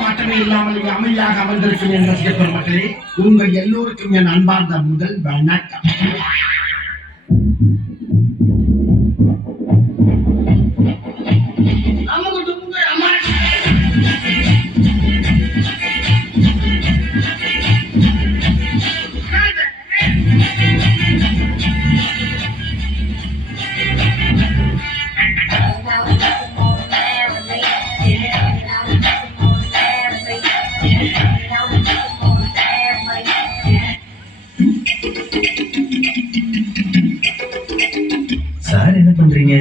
பாட்டமே இல்லாமல் அமைதியாக அமர்ந்திருக்கும் என் ரசிகப் பெருமக்களே, உங்கள் எல்லோருக்கும் என் அன்பார்ந்த முதல் வணக்கம். சார் என்ன பண்றீங்க?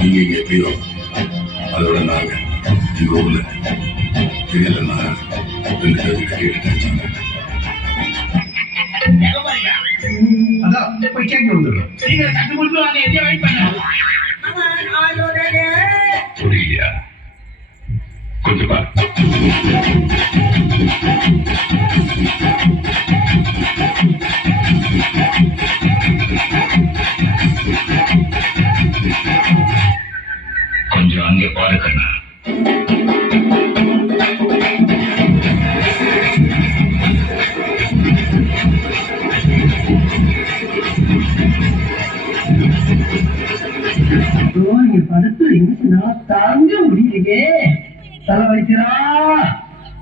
நீங்க எப்படியோ அதோட நாங்க எங்க ஊர்ல தெரியலன்னா 2 பேருக்கு கேட்டுட்டாங்க. அதான் போய் கேட்டு வந்துடுறோம். புரியலையா? கொஞ்சம் பாரு. கொஞ்சம் அங்கே பாரு கண்ணா. தாங்க முடியலையே, தலை வலிக்கிறா,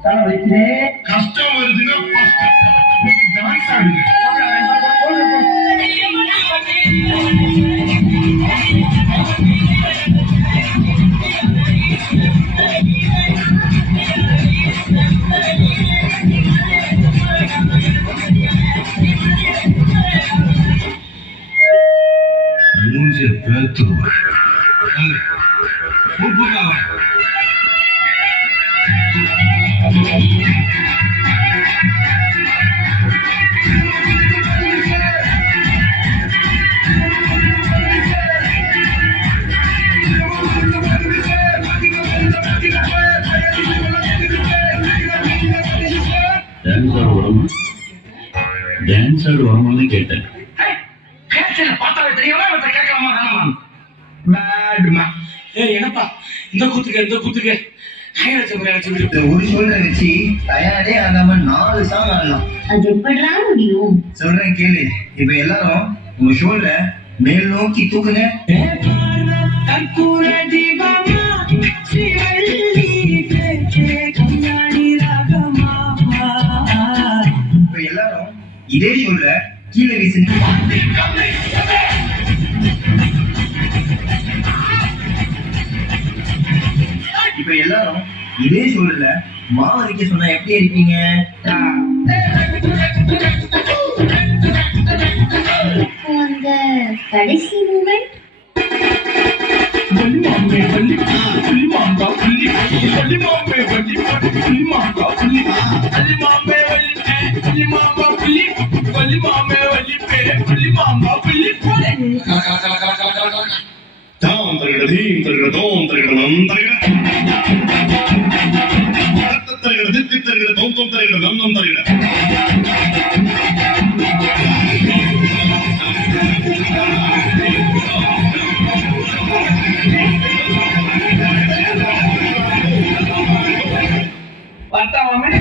தலை வலிக்கிறே. கஷ்டம் வருதுன்னா டான்ஸ் ஆடுங்க. மூஞ்சிய பேத்து டான்ஸ் ஆடு வருமானு கேட்டேன். என்னப்பா இந்த கூத்துக்கு ஒரு ஷோல்டர் வச்சு தயாரே ஆகாம 4 சாங் ஆடலாம். அது எப்படிடா முடியும்? சொல்றேன் கேளு. இப்ப எல்லாரும் உங்க ஷோல்டரை மேல் நோக்கி தூக்குங்க. இப்ப எல்லாரும் இதே ஷோல்டரை கீழே வீசுங்க. இப்ப எல்லாரும் இதே சூழல்ல மாவரிக்க சொன்னா எப்படி இருப்பீங்க? அந்த கடைசி மூமெண்ட் பத்தாமே